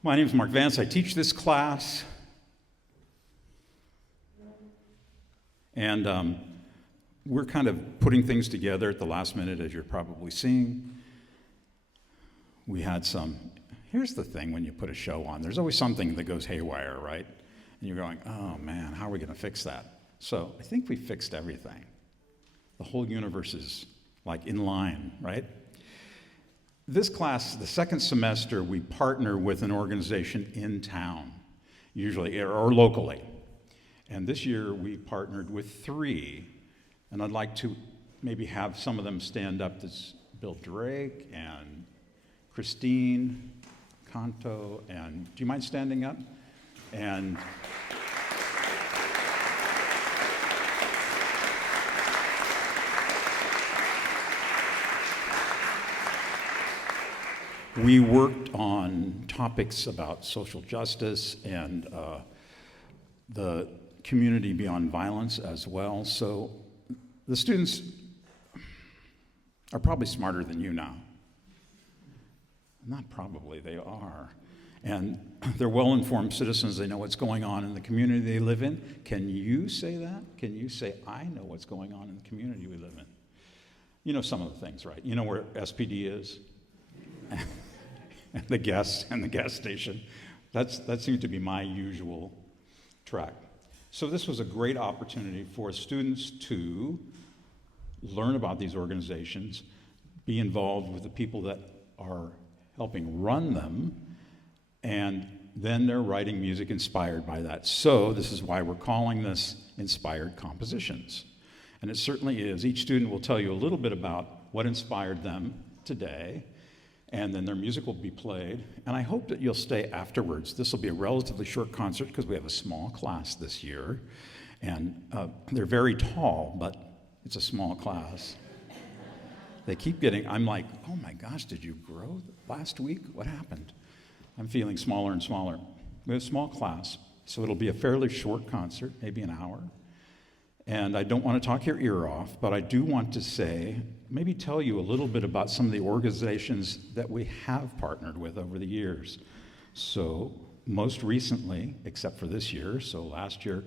My name is Mark Vance. I teach this class. And we're kind of putting things together at the last minute, as you're probably seeing. We had here's the thing when you put a show on. There's always something that goes haywire, right? And you're going, oh man, how are we going to fix that? So I think we fixed everything. The whole universe is like in line, right? This class, the second semester, we partner with an organization in town, usually, or locally. And this year we partnered with 3, and I'd like to maybe have some of them stand up. There's Bill Drake and Christine Canto, and do you mind standing up? And we worked on topics about social justice and the community beyond violence as well. So the students are probably smarter than you now. Not probably, they are. And they're well-informed citizens. They know what's going on in the community they live in. Can you say that? Can you say, I know what's going on in the community we live in? You know some of the things, right? You know where SPD is? and the gas station. That seems to be my usual track. So this was a great opportunity for students to learn about these organizations, be involved with the people that are helping run them, and then they're writing music inspired by that. So this is why we're calling this Inspired Compositions. And it certainly is. Each student will tell you a little bit about what inspired them today, and then their music will be played. And I hope that you'll stay afterwards. This will be a relatively short concert because we have a small class this year. And they're very tall, but it's a small class. They keep I'm like, oh my gosh, did you grow last week? What happened? I'm feeling smaller and smaller. We have a small class, so it'll be a fairly short concert, maybe an hour. And I don't want to talk your ear off, but I do want to say, maybe tell you a little bit about some of the organizations that we have partnered with over the years. So most recently, except for this year, so last year,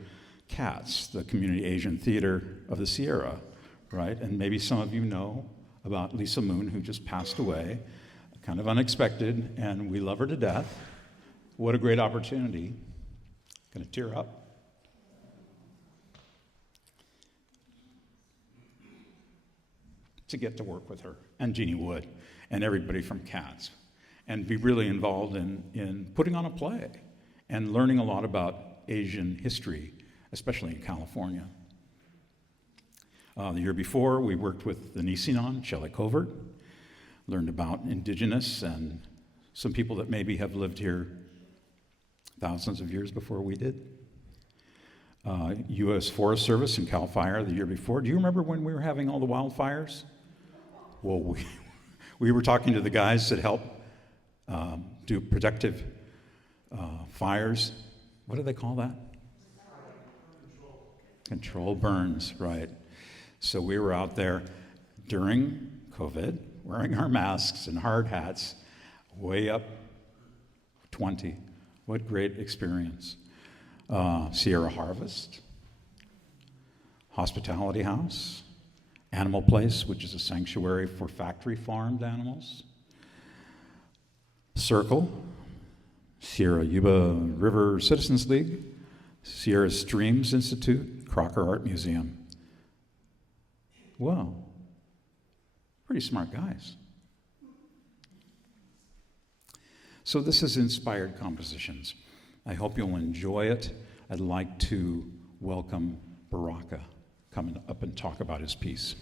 CATS, the Community Asian Theater of the Sierra, right? And maybe some of you know about Lisa Moon, who just passed away, kind of unexpected, and we love her to death. What a great opportunity. Gonna tear up. To get to work with her, and Jeannie Wood, and everybody from CATS, and be really involved in putting on a play, and learning a lot about Asian history, especially in California. The year before, we worked with the Nisinan, Shelley Covert, learned about indigenous and some people that maybe have lived here thousands of years before we did. U.S. Forest Service and CAL FIRE the year before. Do you remember when we were having all the wildfires? Well, we were talking to the guys that help do protective fires. What do they call that? Control burns, right. So we were out there during COVID, wearing our masks and hard hats, way up 20. What great experience. Sierra Harvest, Hospitality House, Animal Place, which is a sanctuary for factory farmed animals, Circle, Sierra Yuba River Citizens League, Sierra Streams Institute, Crocker Art Museum. Well, pretty smart guys. So this is Inspired Compositions. I hope you'll enjoy it. I'd like to welcome Baraka coming up and talk about his piece.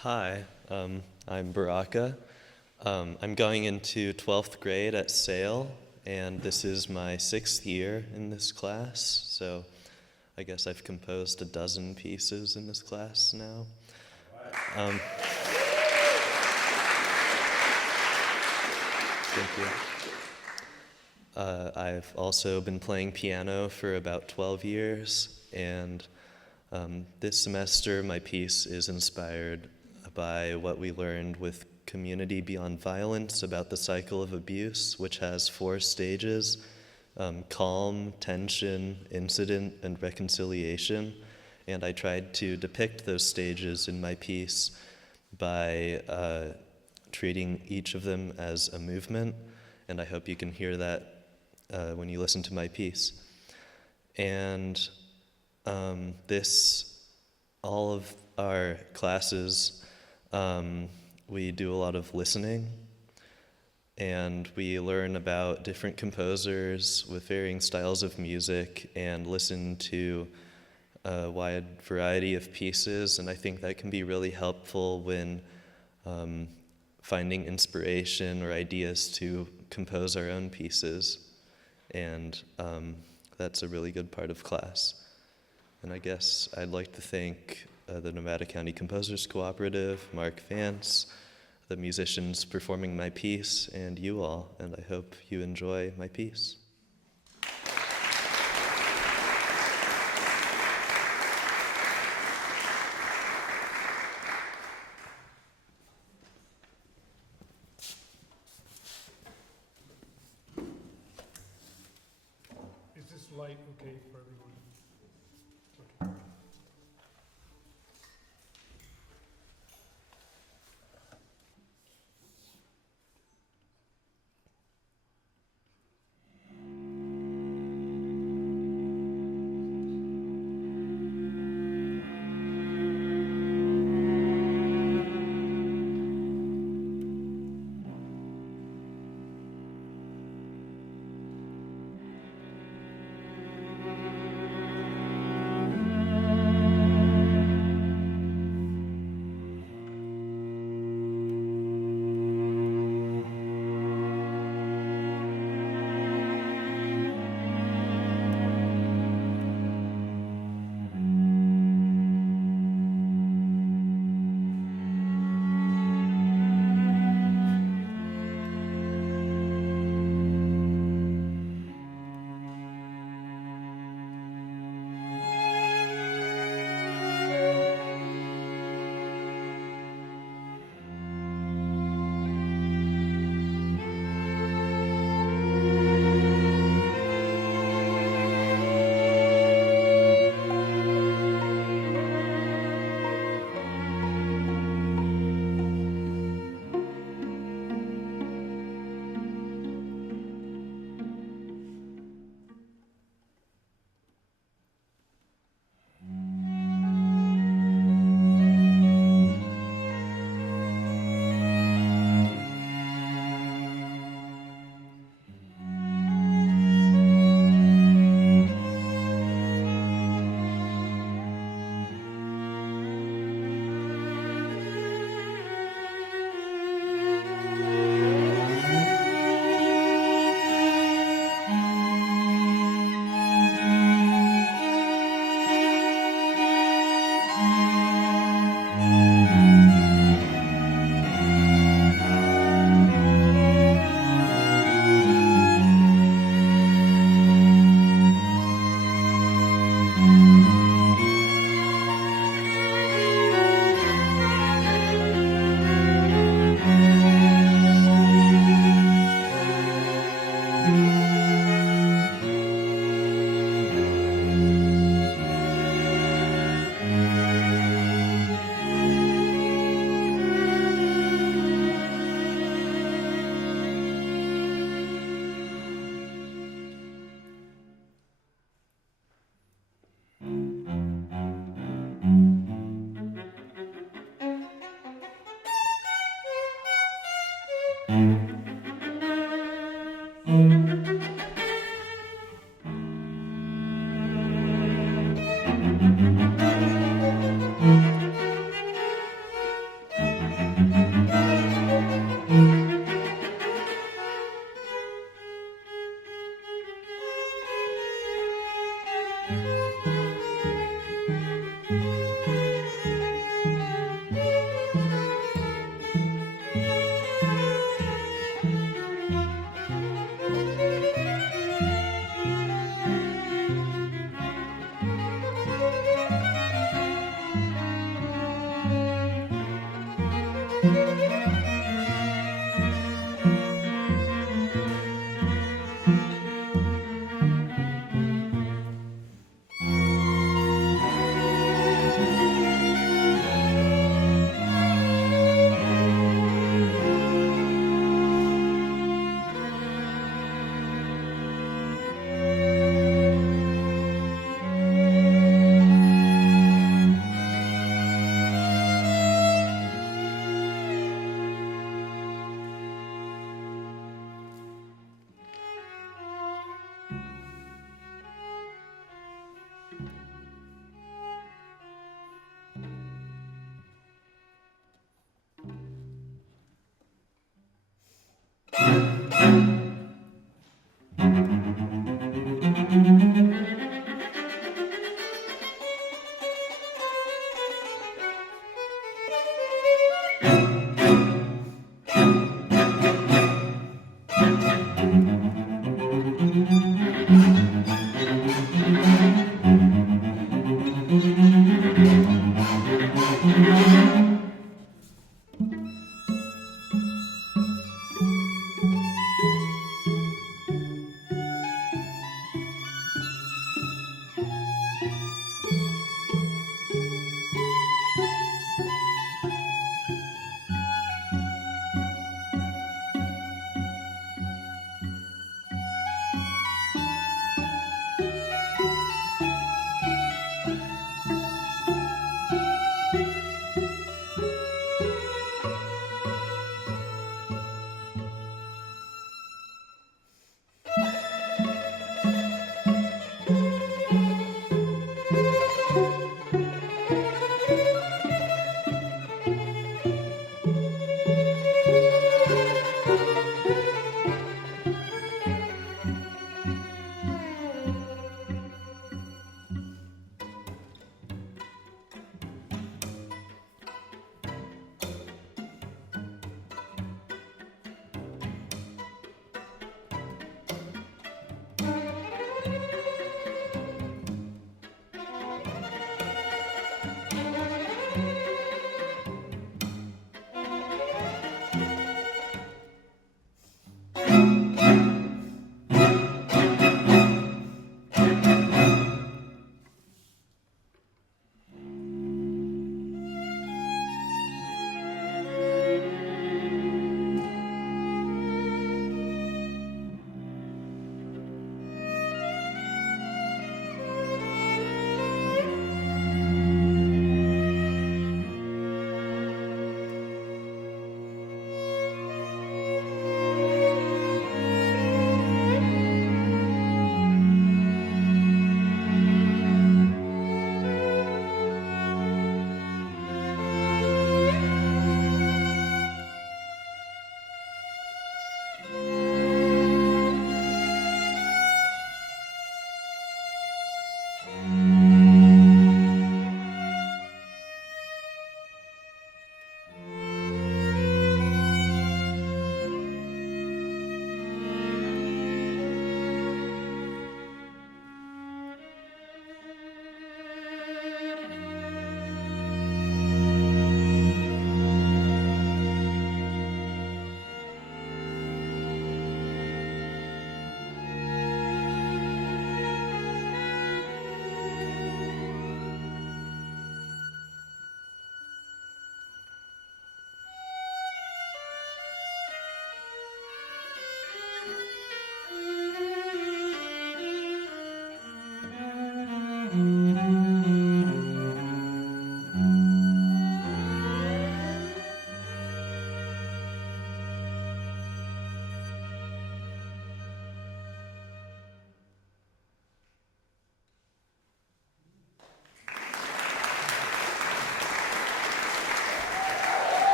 Hi, I'm Baraka. I'm going into 12th grade at Sale, and this is my 6th year in this class, so I guess I've composed a dozen pieces in this class now. Thank I've also been playing piano for about 12 years, and this semester my piece is inspired by what we learned with Community Beyond Violence about the cycle of abuse, which has 4 stages: calm, tension, incident, and reconciliation. And I tried to depict those stages in my piece by treating each of them as a movement, and I hope you can hear that when you listen to my piece. And all of our classes, we do a lot of listening, and we learn about different composers with varying styles of music and listen to a wide variety of pieces, and I think that can be really helpful when finding inspiration or ideas to compose our own pieces, and that's a really good part of class. And I guess I'd like to thank the Nevada County Composers Cooperative, Mark Vance, the musicians performing my piece, and you all, and I hope you enjoy my piece. Is this light okay for everyone? Okay.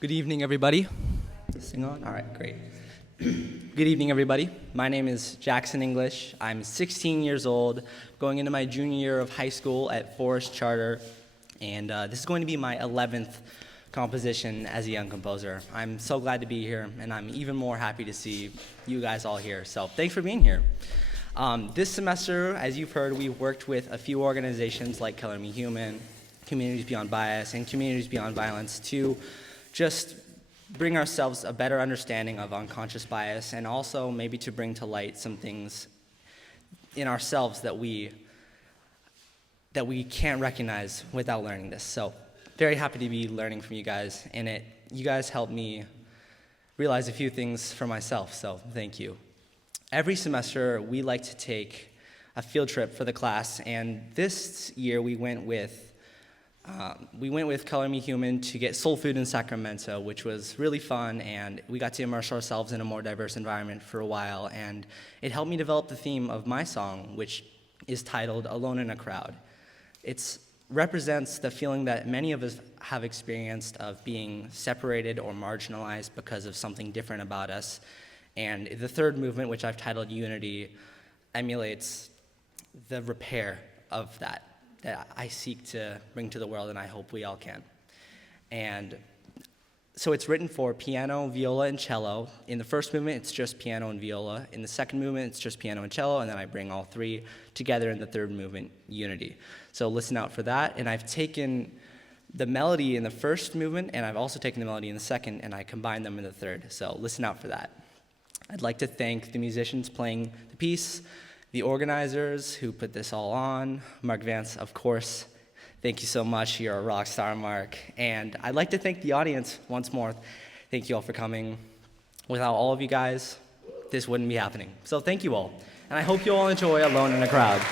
Good evening, everybody. Sing on? All right, great. Good evening, everybody. My name is Jackson English. I'm 16 years old, going into my junior year of high school at Forest Charter, and this is going to be my 11th composition as a young composer. I'm so glad to be here, and I'm even more happy to see you guys all here, so thanks for being here. This semester, as you've heard, we've worked with a few organizations like Color Me Human, Communities Beyond Bias, and Communities Beyond Violence to just bring ourselves a better understanding of unconscious bias, and also maybe to bring to light some things in ourselves that we that we can't recognize without learning this. So very happy to be learning from you guys, and you guys helped me realize a few things for myself, so thank you. Every semester, we like to take a field trip for the class, and this year we went with Color Me Human to get soul food in Sacramento, which was really fun, and we got to immerse ourselves in a more diverse environment for a while, and it helped me develop the theme of my song, which is titled Alone in a Crowd. It represents the feeling that many of us have experienced of being separated or marginalized because of something different about us. And the third movement, which I've titled Unity, emulates the repair of that I seek to bring to the world, and I hope we all can. And so it's written for piano, viola, and cello. In the first movement, it's just piano and viola. In the second movement, it's just piano and cello, and then I bring all three together in the third movement, Unity. So listen out for that. And I've taken the melody in the first movement, and I've also taken the melody in the second, and I combine them in the third. So listen out for that. I'd like to thank the musicians playing the piece, the organizers who put this all on, Mark Vance, of course. Thank you so much. You're a rock star, Mark. And I'd like to thank the audience once more. Thank you all for coming. Without all of you guys, this wouldn't be happening. So thank you all. And I hope you all enjoy Alone in a Crowd.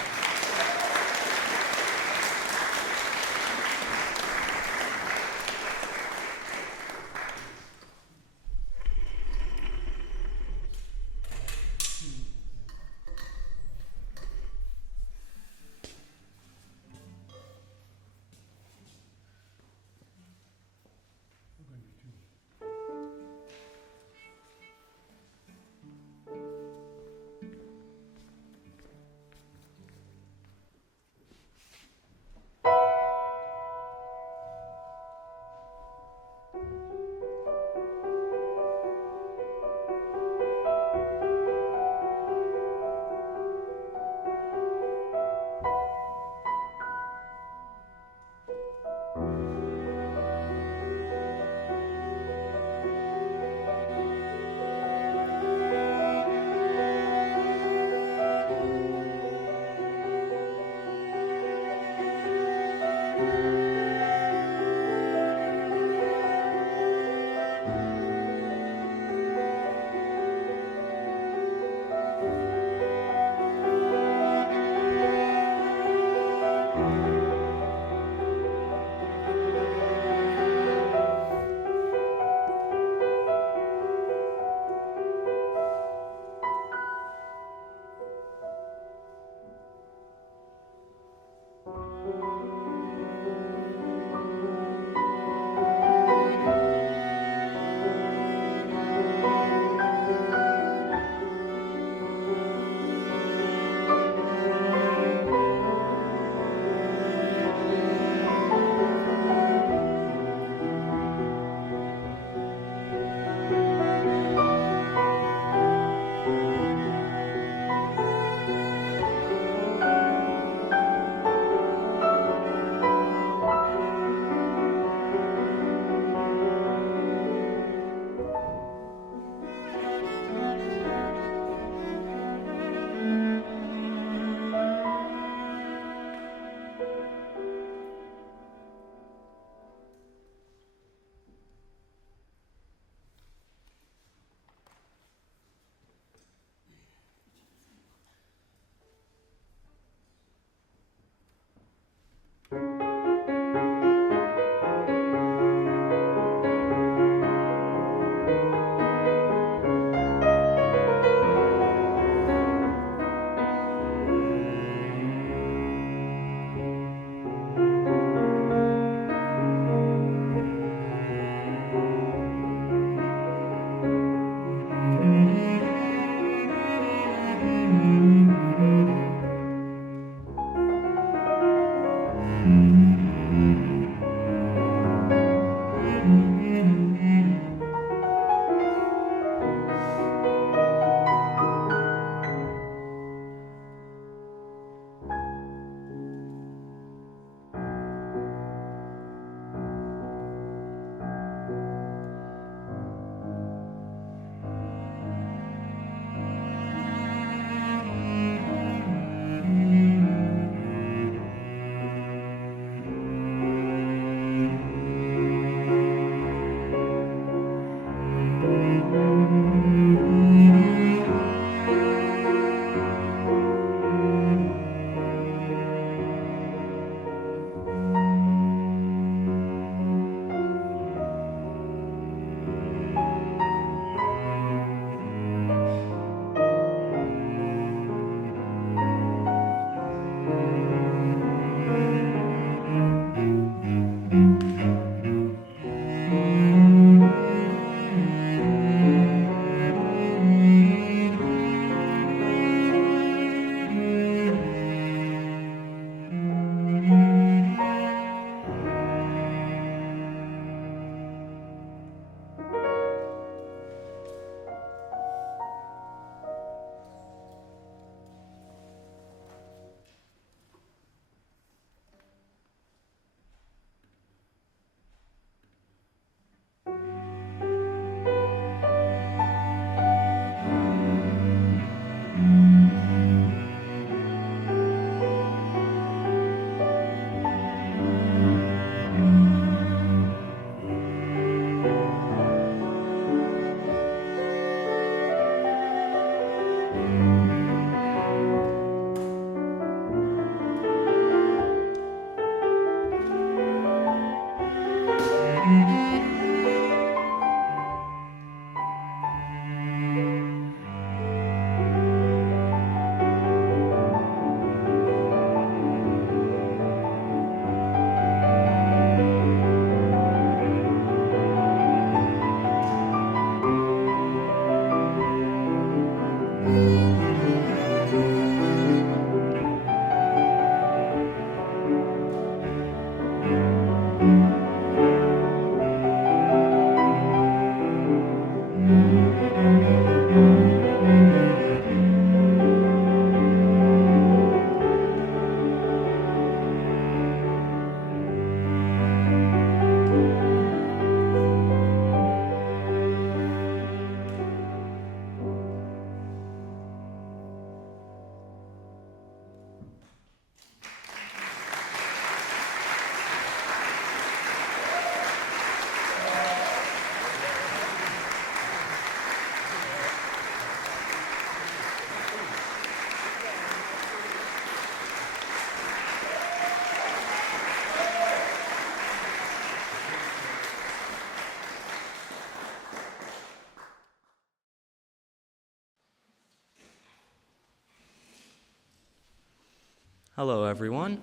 Hello, everyone.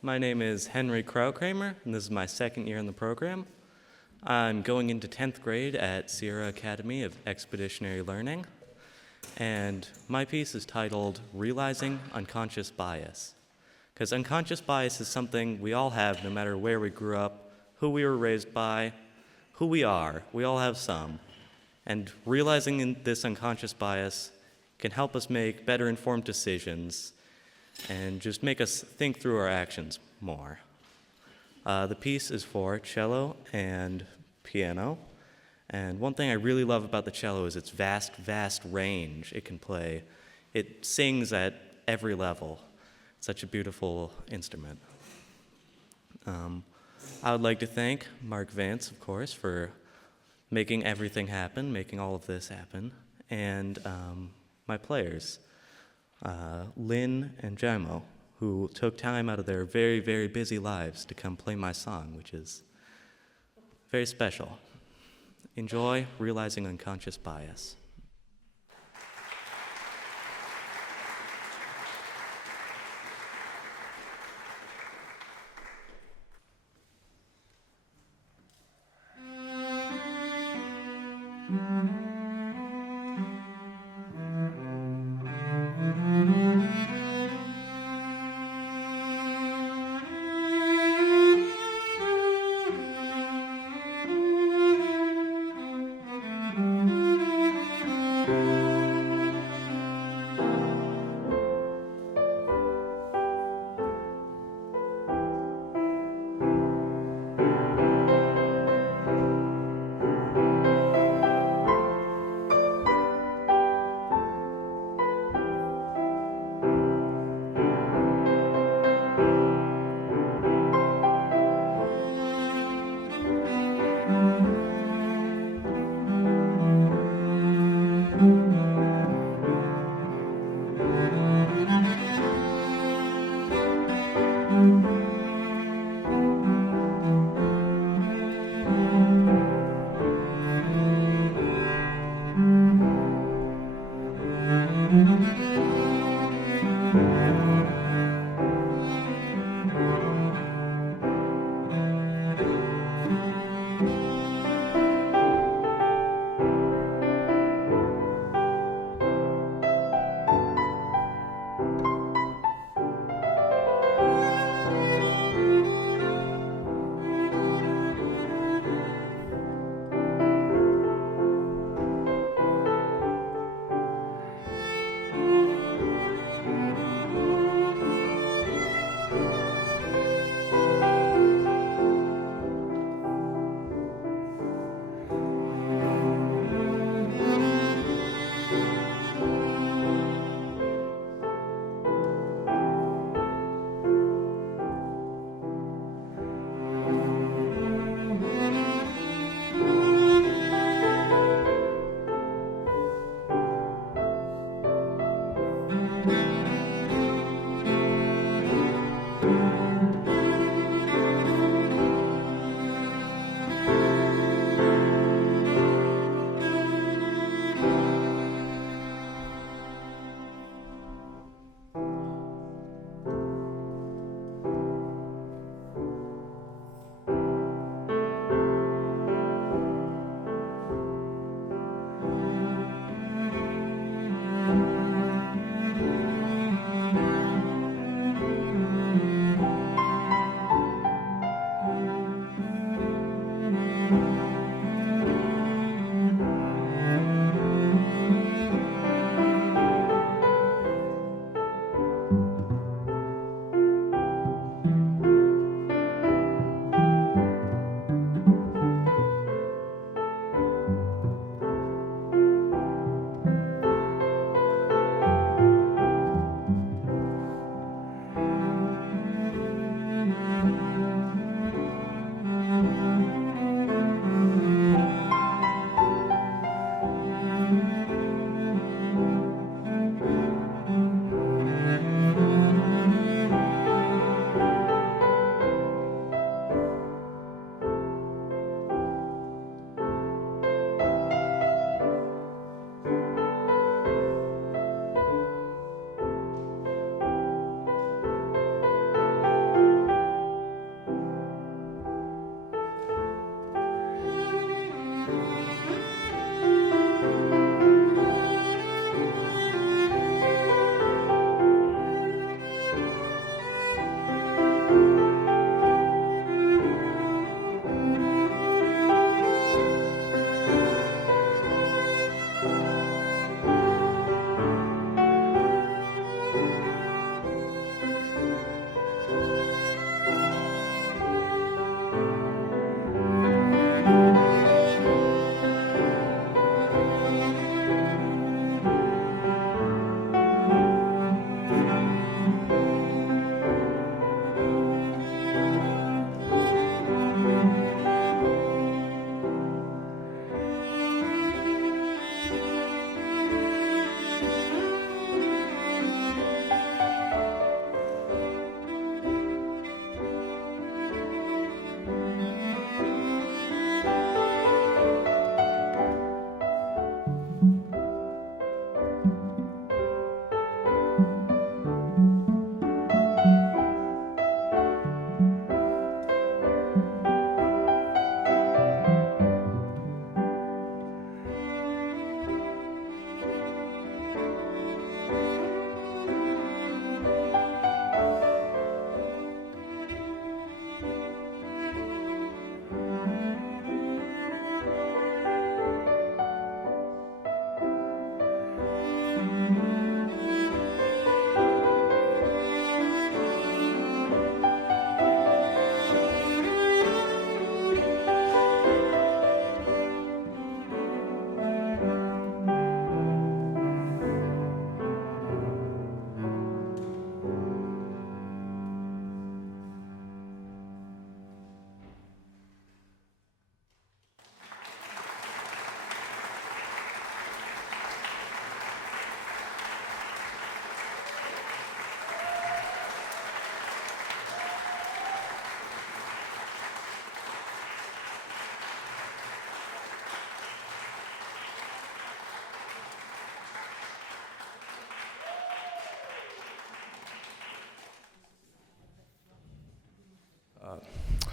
My name is Henry Krautkramer, and this is my second year in the program. I'm going into 10th grade at Sierra Academy of Expeditionary Learning, and my piece is titled Realizing Unconscious Bias. Because unconscious bias is something we all have no matter where we grew up, who we were raised by, who we are. We all have some. And realizing this unconscious bias can help us make better informed decisions and just make us think through our actions more. The piece is for cello and piano, and one thing I really love about the cello is its vast, vast range it can play. It sings at every level. It's such a beautiful instrument. I would like to thank Mark Vance, of course, for making everything happen, making all of this happen, and my players, Lynn and Jaimo, who took time out of their very, very busy lives to come play my song, which is very special. Enjoy Realizing Unconscious Bias.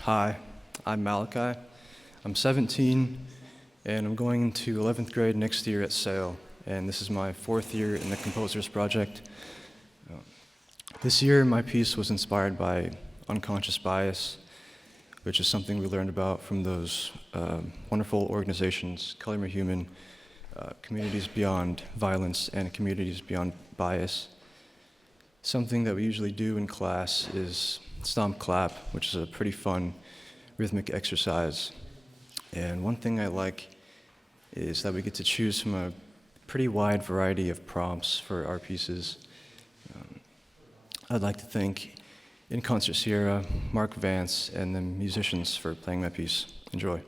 Hi, I'm Malachi. I'm 17, and I'm going into 11th grade next year at SAIL, and this is my 4th year in the Composers Project. This year, my piece was inspired by unconscious bias, which is something we learned about from those wonderful organizations, Color Me Human, Communities Beyond Violence, and Communities Beyond Bias. Something that we usually do in class is stomp clap, which is a pretty fun rhythmic exercise. And one thing I like is that we get to choose from a pretty wide variety of prompts for our pieces. I'd like to thank In Concert Sierra, Mark Vance, and the musicians for playing my piece. Enjoy.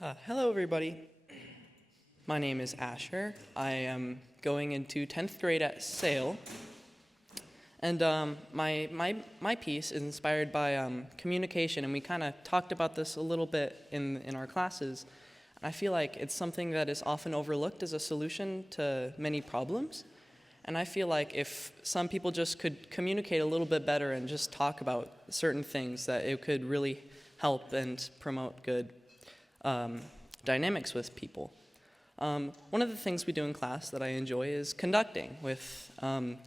Hello, everybody. My name is Asher. I am going into 10th grade at Sale. And my piece is inspired by communication, and we kind of talked about this a little bit in our classes. And I feel like it's something that is often overlooked as a solution to many problems. And I feel like if some people just could communicate a little bit better and just talk about certain things, that it could really help and promote good dynamics with people. One of the things we do in class that I enjoy is conducting with,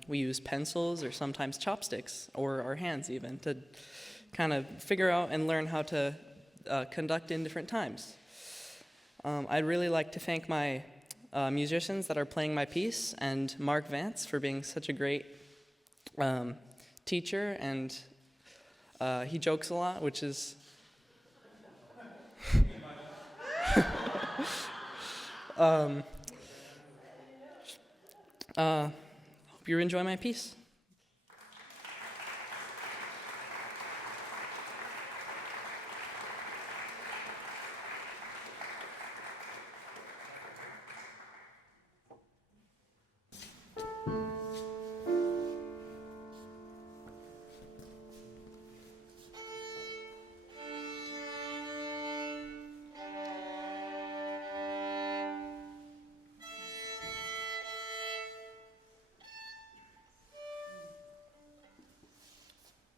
we use pencils or sometimes chopsticks or our hands even to kind of figure out and learn how to conduct in different times. I'd really like to thank my musicians that are playing my piece and Mark Vance for being such a great teacher, and he jokes a lot, which is hope you enjoy my piece.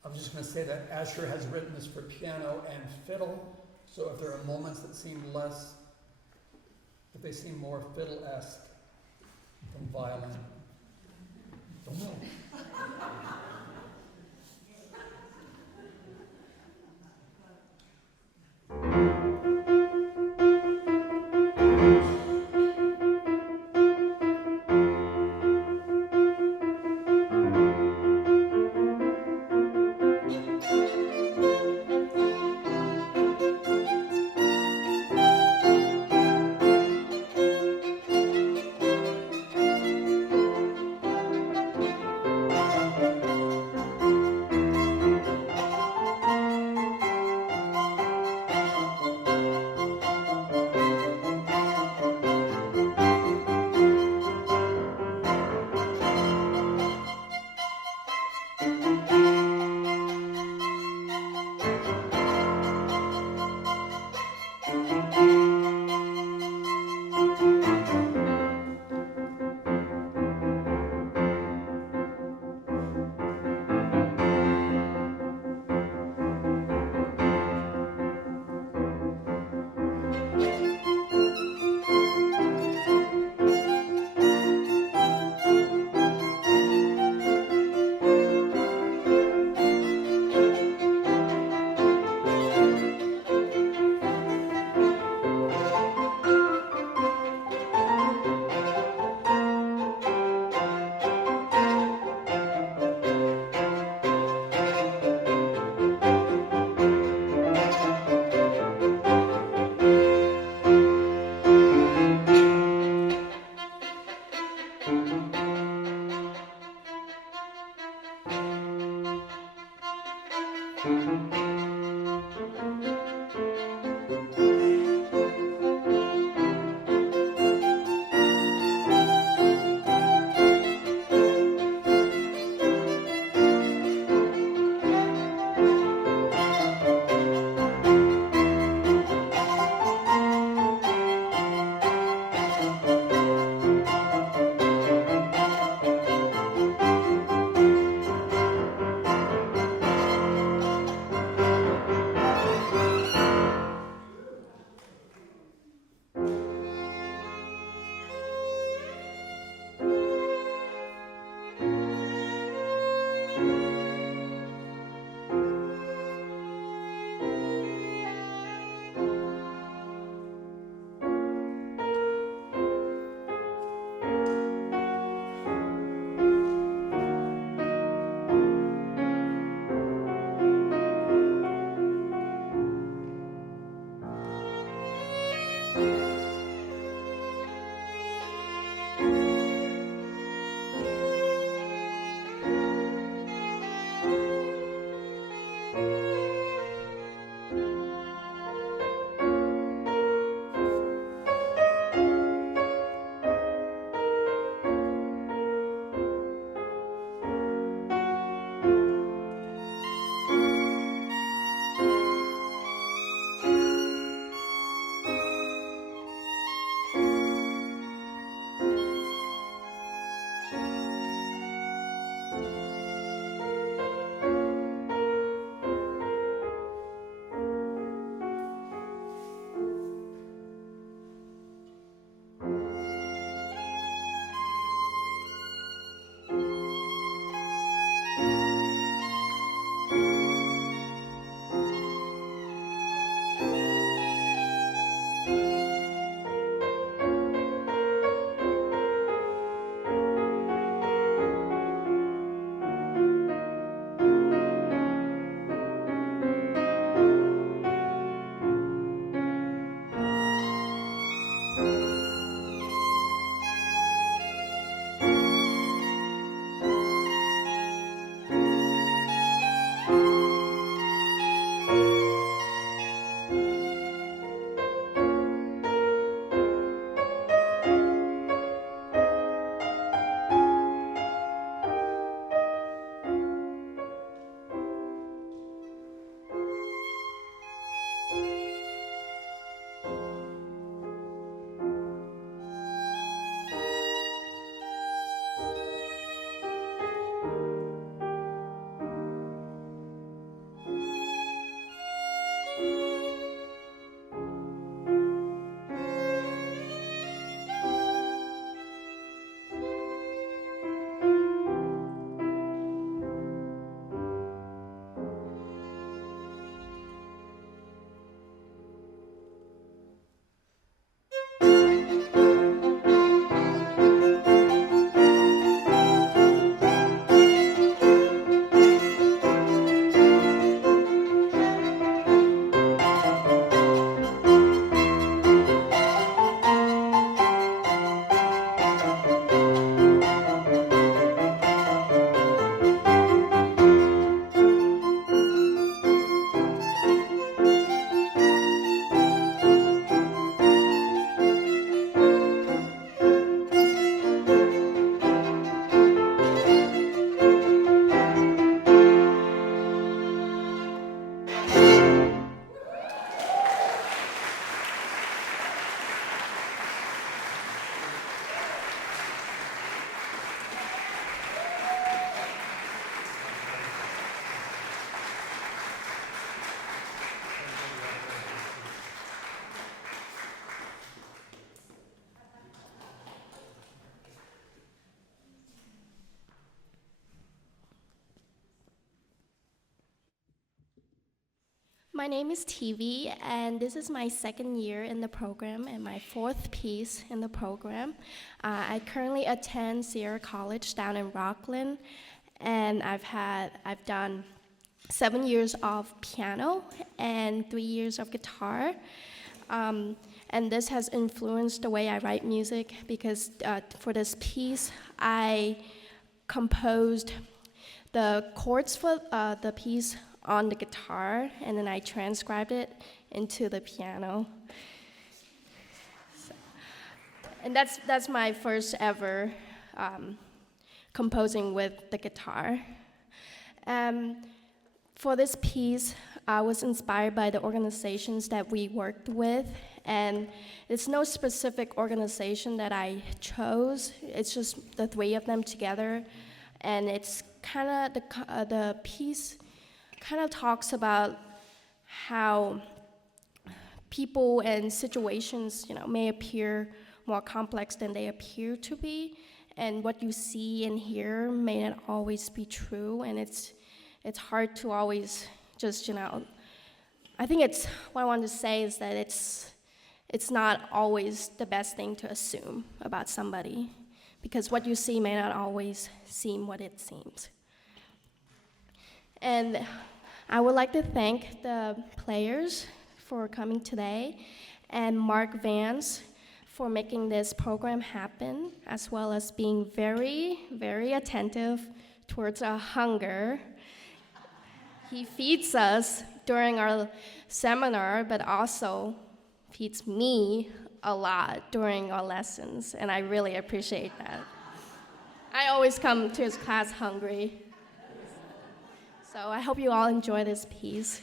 I'm just going to say that Asher has written this for piano and fiddle, so if there are moments that seem if they seem more fiddle-esque than violin, don't know. My name is TV, and this is my second year in the program and my fourth piece in the program. I currently attend Sierra College down in Rockland, and I've done 7 years of piano and 3 years of guitar. And this has influenced the way I write music because for this piece, I composed the chords for the piece on the guitar, and then I transcribed it into the piano. And that's my first ever composing with the guitar. For this piece, I was inspired by the organizations that we worked with, and it's no specific organization that I chose. It's just the three of them together, and it's kind of the piece kind of talks about how people and situations, may appear more complex than they appear to be, and what you see and hear may not always be true, and it's hard to always just, I think what I want to say is that it's not always the best thing to assume about somebody, because what you see may not always seem what it seems. And I would like to thank the players for coming today, and Mark Vance for making this program happen, as well as being very, very attentive towards our hunger. He feeds us during our seminar, but also feeds me a lot during our lessons, and I really appreciate that. I always come to his class hungry. So I hope you all enjoy this piece.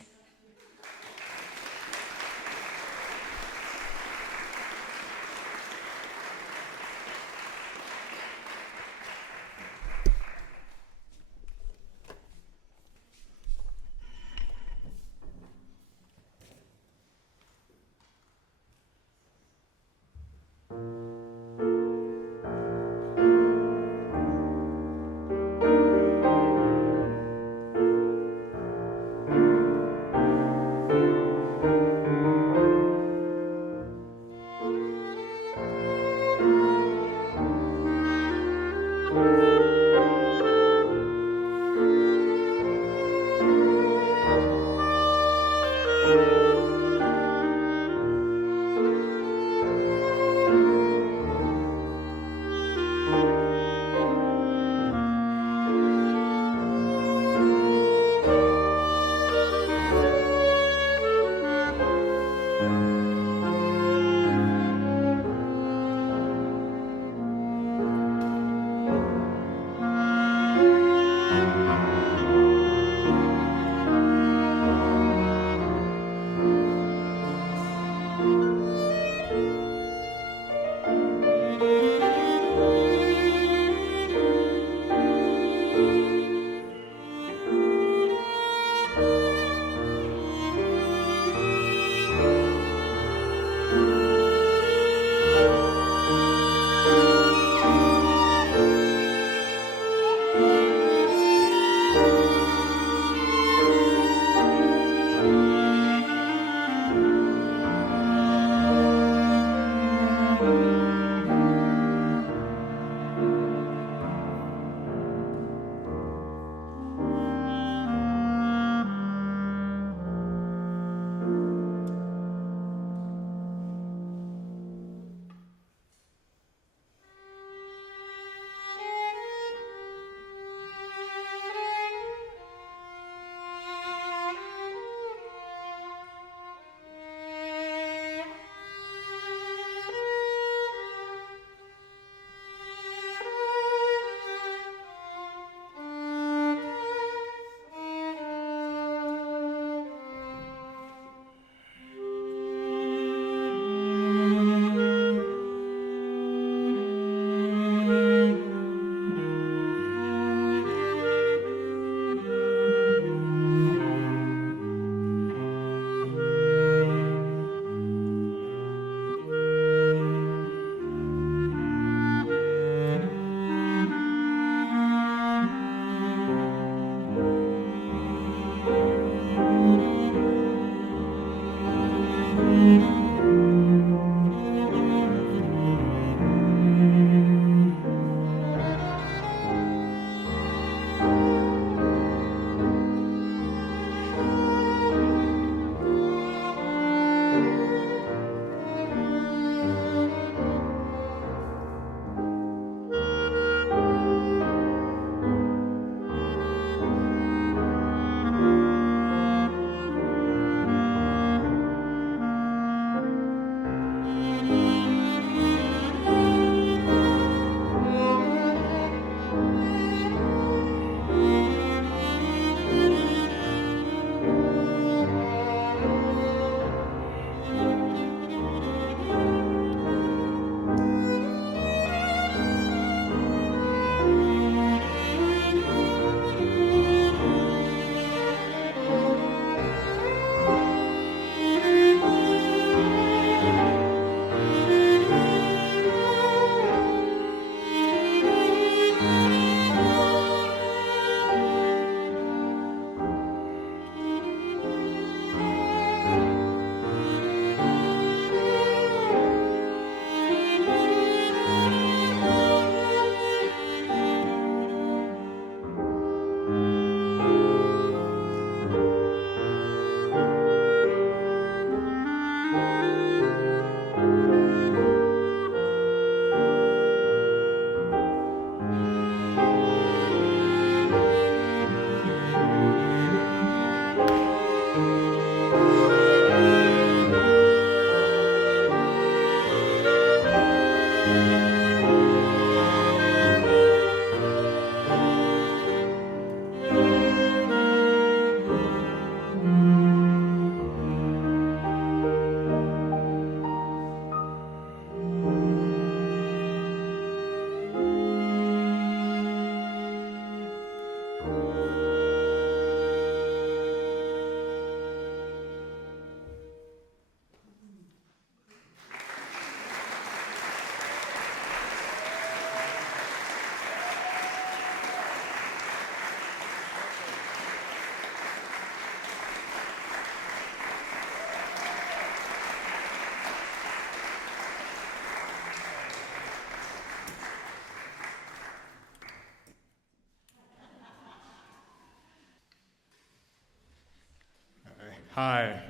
Hi,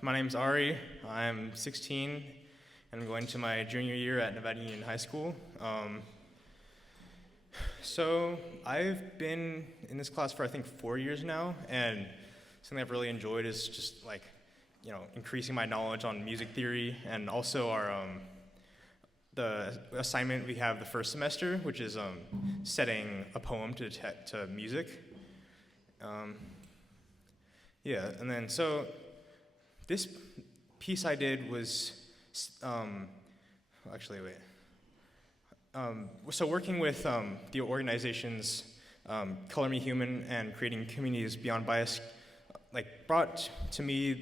my name's Ari. I'm 16 and I'm going to my junior year at Nevada Union High School. So I've been in this class for I think 4 years now, and something I've really enjoyed is just like, increasing my knowledge on music theory, and also our the assignment we have the first semester, which is setting a poem to music. Yeah, and then so this piece I did was, so working with the organizations Color Me Human and creating communities beyond bias, brought to me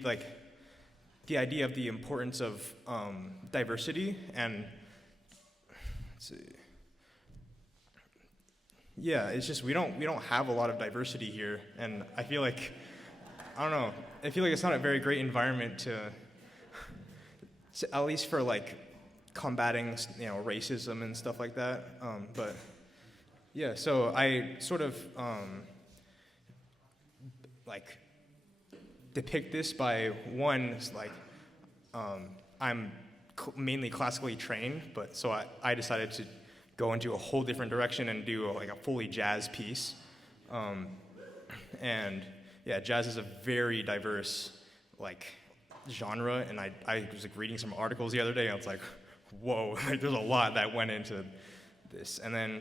the idea of the importance of diversity and, let's see. Yeah, it's just we don't have a lot of diversity here, and I feel like, I don't know, I feel like it's not a very great environment to at least for combating racism and stuff like that. But yeah, so I sort of depict this by one, I'm mainly classically trained, but so I decided to go into a whole different direction and do a fully jazz piece. And yeah, jazz is a very diverse genre, and I was reading some articles the other day, and I was like, whoa, there's a lot that went into this. And then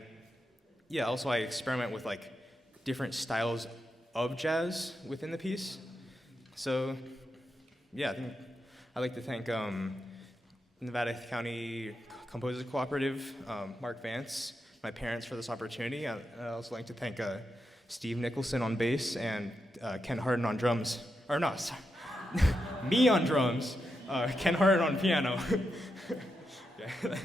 yeah, also I experiment with different styles of jazz within the piece. So yeah, I think I'd like to thank Nevada County Composers Cooperative, Mark Vance, my parents for this opportunity. I'd also like to thank Steve Nicholson on bass and Ken Harden on drums. Or no, sorry. Me on drums, Ken Harden on piano. Yeah.